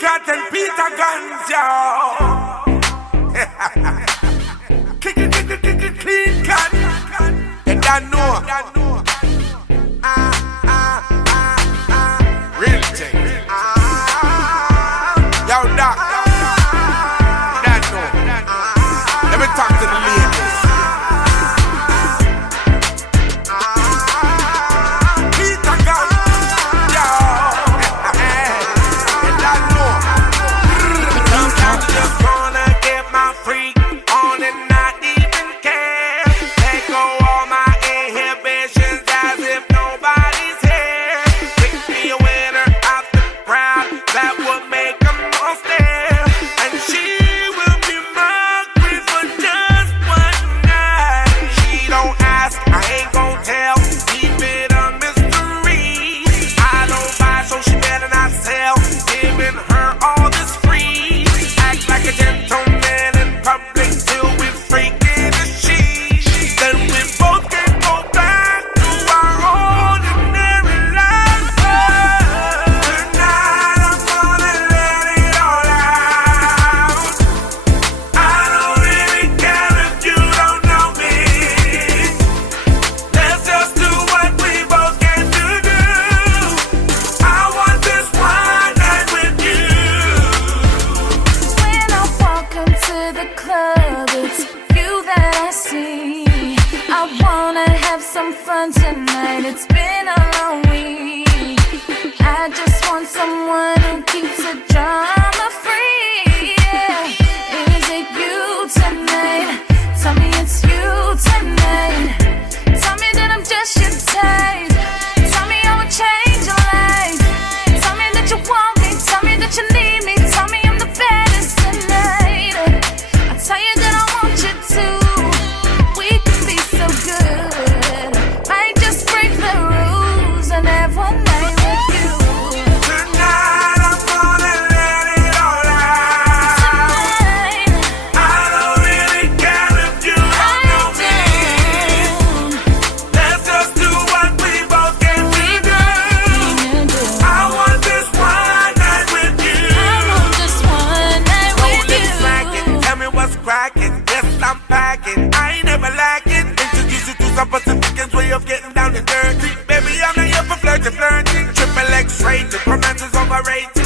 cat and Peter Guns, yo. Clean cat. You don't know. Real thing. Yo, Doc. You don't know. Let me talk to the ladies. Peter Guns, yo. You don't know. Sometimes I just wanna get my freak on and not even care. Let go all my inhibitions as if nobody's here. Pick me a winner out the crowd that would make them all stare. And she will be my queen for just one night. She don't ask, I ain't gon' tell. Keep it a mystery. I don't buy, so she better not sell. Giving her all this free. Act like a gentleman in public till we freaking the sheet. Then we both can go back to our ordinary lives. Tonight I'm gonna let it all out. I don't really care if you don't know me. Let's just do what we both can do. I want this one night with you. When I walk into the club, it's you that I see. I wanna have some fun tonight. It's been a long week. I just want someone who keeps it drama free. Yeah. Is it you tonight? Tell me it's you tonight. Tell me that I'm just your type. Tell me I will change your life. Tell me that you want me. Tell me that you need me. Tell me I'm the baddest tonight. I tell you that I want you to. We could be so good. Might just break the rules and have one night with you. Tonight I'm gonna let it all out. Tonight, I don't really care if you don't know me. Let's just do what we both can do. I want this one night with you. just one night No with lips slacking, you. tell me what's cracking. Yes, I'm packing, I ain't never lacking. Introduce you to some Pacificans way of getting down and dirty. Baby, I'm not here for flirting. Triple X rated, romance is overrated.